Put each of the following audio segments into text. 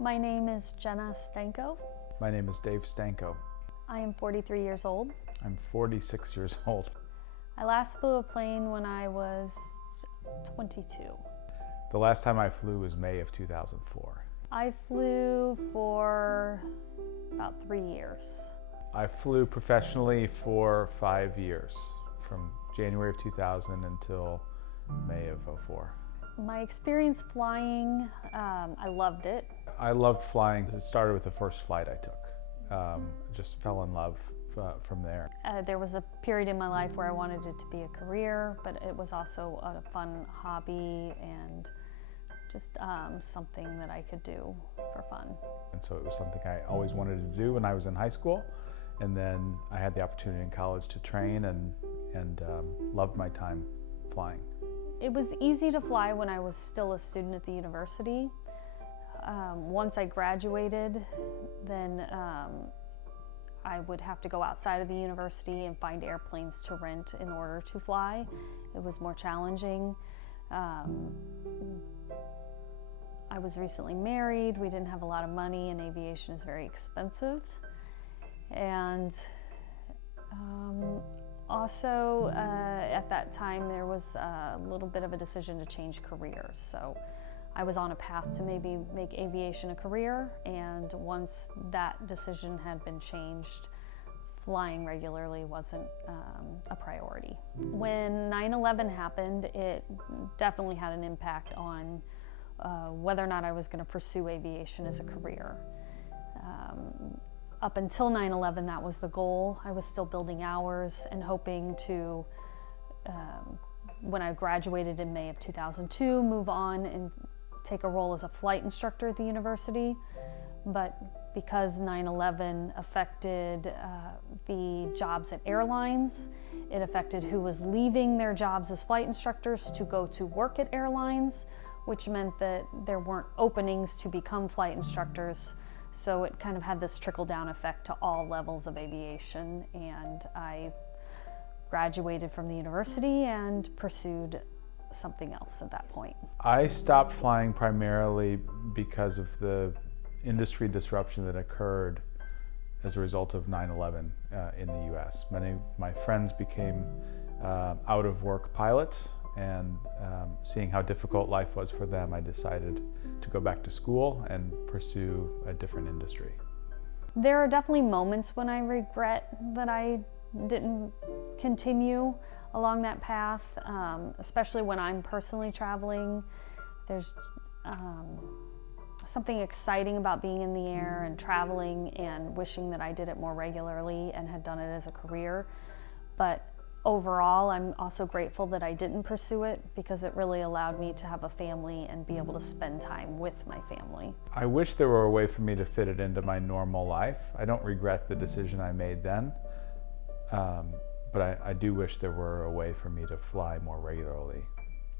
My name is Jenna Stanko. My name is Dave Stanko. I am 43 years old. I'm 46 years old. I last flew a plane when I was 22. The last time I flew was May of 2004. I flew for about 3 years. I flew professionally for 5 years, from January of 2000 until May of 2004. My experience flying, I loved it. I loved flying. It started with the first flight I took. Just fell in love from there. There was a period in my life where I wanted it to be a career, but it was also a fun hobby and just something that I could do for fun. And so it was something I always wanted to do when I was in high school. And then I had the opportunity in college to train and loved my time flying. It was easy to fly when I was still a student at the university. Once I graduated, then I would have to go outside of the university and find airplanes to rent in order to fly. It was more challenging. I was recently married. We didn't have a lot of money, and aviation is very expensive. And also, at that time, there was a little bit of a decision to change careers. So I was on a path to maybe make aviation a career, and once that decision had been changed, flying regularly wasn't a priority. When 9/11 happened, it definitely had an impact on whether or not I was going to pursue aviation as a career. Up until 9/11, that was the goal. I was still building hours and hoping to, when I graduated in May of 2002, move on and take a role as a flight instructor at the university. But because 9/11 affected the jobs at airlines, it affected who was leaving their jobs as flight instructors to go to work at airlines, which meant that there weren't openings to become flight instructors. So it kind of had this trickle-down effect to all levels of aviation, and I graduated from the university and pursued something else at that point. I stopped flying primarily because of the industry disruption that occurred as a result of 9/11 in the US. Many of my friends became out-of-work pilots, and seeing how difficult life was for them, I decided to go back to school and pursue a different industry. There are definitely moments when I regret that I didn't continue along that path, especially when I'm personally traveling. There's something exciting about being in the air and traveling, and wishing that I did it more regularly and had done it as a career. But overall, I'm also grateful that I didn't pursue it, because it really allowed me to have a family and be able to spend time with my family. I wish there were a way for me to fit it into my normal life. I don't regret the decision I made then, but I do wish there were a way for me to fly more regularly,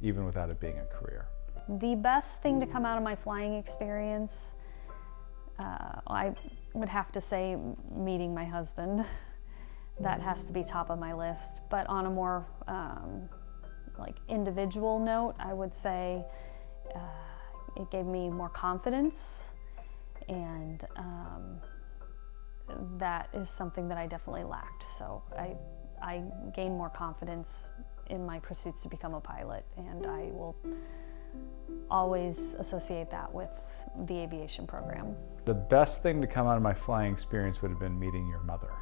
even without it being a career. The best thing to come out of my flying experience, I would have to say meeting my husband. That has to be top of my list. But on a more individual note, I would say it gave me more confidence, and that is something that I definitely lacked. So I gained more confidence in my pursuits to become a pilot, and I will always associate that with the aviation program. The best thing to come out of my flying experience would have been meeting your mother.